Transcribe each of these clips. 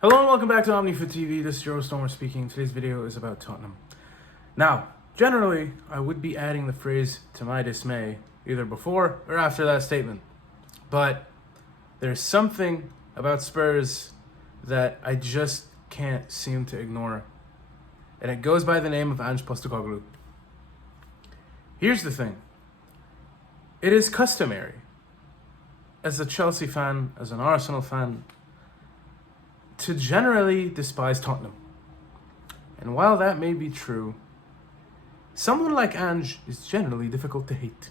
Hello and welcome back to OmniFoot TV. This is Joe Stormer speaking. Today's video is about Tottenham. Now, generally, I would be adding the phrase "to my dismay" either before or after that statement. But there's something about Spurs that I just can't seem to ignore. And it goes by the name of Postecoglu. Here's the thing. It is customary, as a Chelsea fan, as an Arsenal fan, to generally despise Tottenham. And while that may be true, someone like Ange is generally difficult to hate.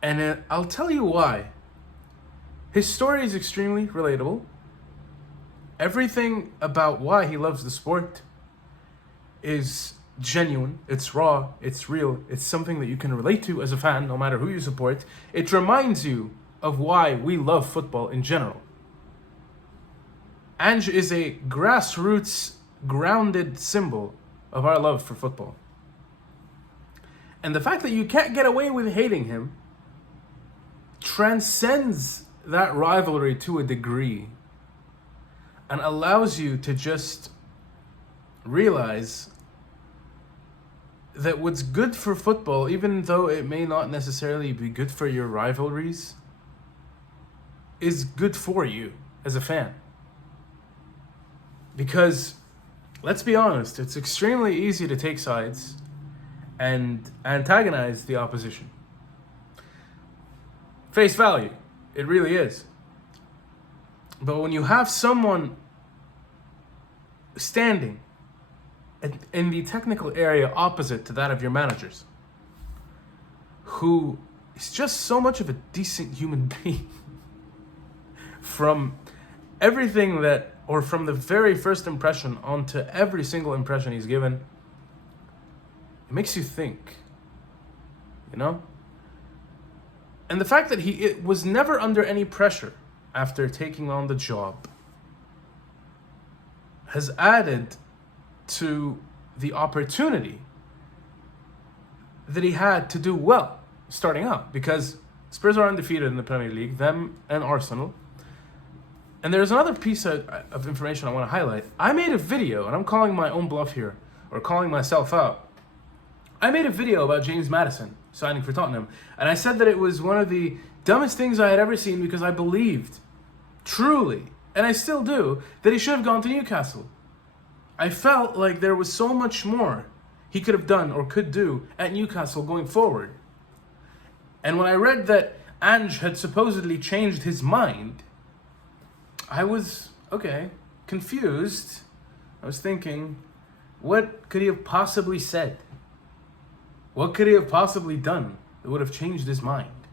And I'll tell you why. His story is extremely relatable. Everything about why he loves the sport is genuine, it's raw, it's real, it's something that you can relate to as a fan, no matter who you support. It reminds you of why we love football in general. Ange is a grassroots, grounded symbol of our love for football. And the fact that you can't get away with hating him transcends that rivalry to a degree and allows you to just realize that what's good for football, even though it may not necessarily be good for your rivalries, is good for you as a fan. Because, let's be honest, it's extremely easy to take sides and antagonize the opposition. Face value, it really is. But when you have someone standing in the technical area opposite to that of your managers, who is just so much of a decent human being, from everything that, or from the very first impression onto every single impression he's given, it makes you think, you know? And the fact that he was never under any pressure after taking on the job has added to the opportunity that he had to do well starting out, because Spurs are undefeated in the Premier League, them and Arsenal. And there's another piece of information I want to highlight. I made a video, and I'm calling my own bluff here, or calling myself out. I made a video about James Maddison signing for Tottenham, and I said that it was one of the dumbest things I had ever seen, because I believed, truly, and I still do, that he should have gone to Newcastle. I felt like there was so much more he could have done or could do at Newcastle going forward. And when I read that Ange had supposedly changed his mind, I was, confused. I was thinking, what could he have possibly said? What could he have possibly done that would have changed his mind?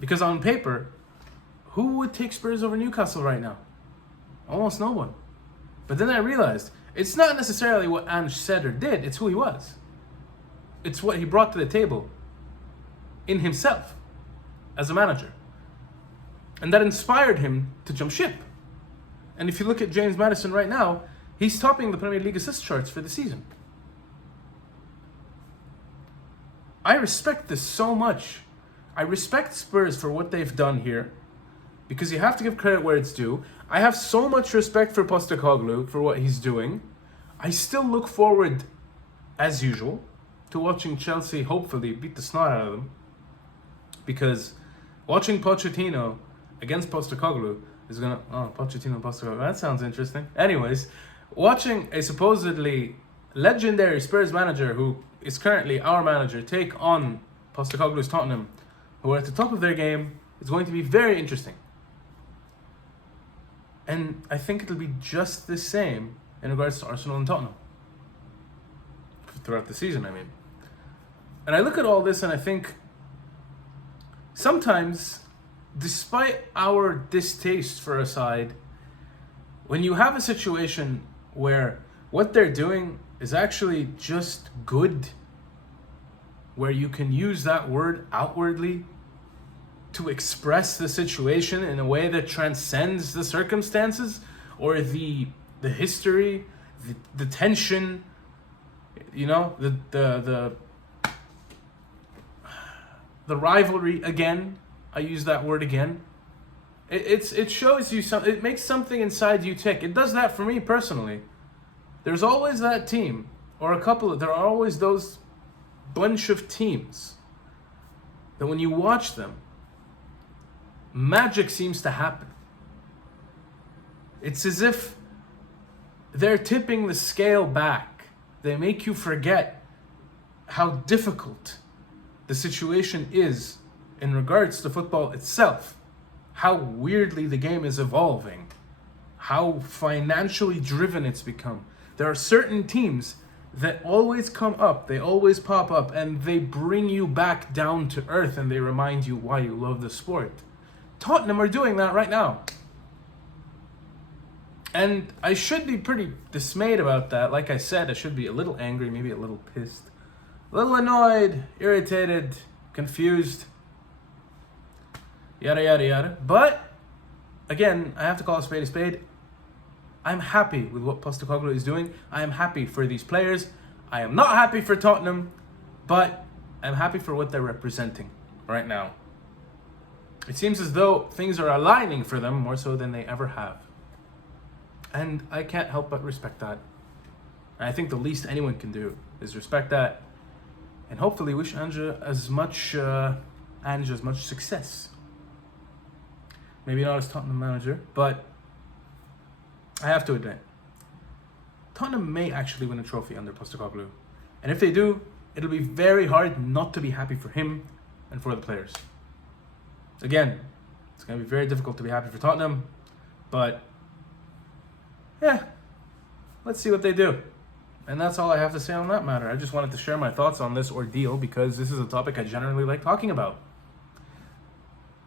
Because on paper, who would take Spurs over Newcastle right now? Almost no one. But then I realized, it's not necessarily what Ange said or did, it's who he was. It's what he brought to the table in himself as a manager. And that inspired him to jump ship. And if you look at James Maddison right now, he's topping the Premier League assist charts for the season. I respect this so much. I respect Spurs for what they've done here, because you have to give credit where it's due. I have so much respect for Postecoglu for what he's doing. I still look forward, as usual, to watching Chelsea hopefully beat the snot out of them, because watching Pochettino against Postecoglu is gonna... Pochettino, that sounds interesting. Anyways, watching a supposedly legendary Spurs manager, who is currently our manager, take on Postecoglu's Tottenham, who are at the top of their game, is going to be very interesting. And I think it'll be just the same in regards to Arsenal and Tottenham. Throughout the season, I mean. And I look at all this and I think, sometimes, despite our distaste for a side, when you have a situation where what they're doing is actually just good, where you can use that word outwardly to express the situation in a way that transcends the circumstances or the history, the tension, you know, the rivalry again. I use that word again. It shows you something. It makes something inside you tick. It does that for me personally. There's always that team, or a couple of, there are always those bunch of teams that when you watch them, magic seems to happen. It's as if they're tipping the scale back. They make you forget how difficult the situation is in regards to football itself, how weirdly the game is evolving, how financially driven it's become. There are certain teams that always come up, they always pop up, and they bring you back down to earth and they remind you why you love the sport. Tottenham are doing that right now. And I should be pretty dismayed about that. Like I said, I should be a little angry, maybe a little pissed, a little annoyed, irritated, confused, yada, yada, yada. But, again, I have to call a spade a spade. I'm happy with what Postecoglu is doing. I am happy for these players. I am not happy for Tottenham, but I'm happy for what they're representing right now. It seems as though things are aligning for them more so than they ever have. And I can't help but respect that. And I think the least anyone can do is respect that and hopefully wish Anja as much success. Maybe not as Tottenham manager, but I have to admit, Tottenham may actually win a trophy under Postecoglu. And if they do, it'll be very hard not to be happy for him and for the players. Again, it's going to be very difficult to be happy for Tottenham, but yeah, let's see what they do. And that's all I have to say on that matter. I just wanted to share my thoughts on this ordeal because this is a topic I generally like talking about.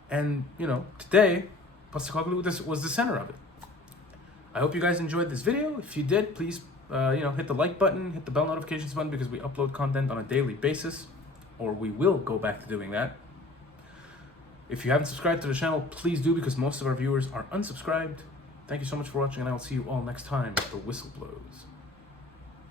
And, you know, today, Postecoglu was the center of it. I hope you guys enjoyed this video. If you did, please, hit the like button, hit the bell notifications button because we upload content on a daily basis, or we will go back to doing that. If you haven't subscribed to the channel, please do because most of our viewers are unsubscribed. Thank you so much for watching, and I will see you all next time if the whistle blows.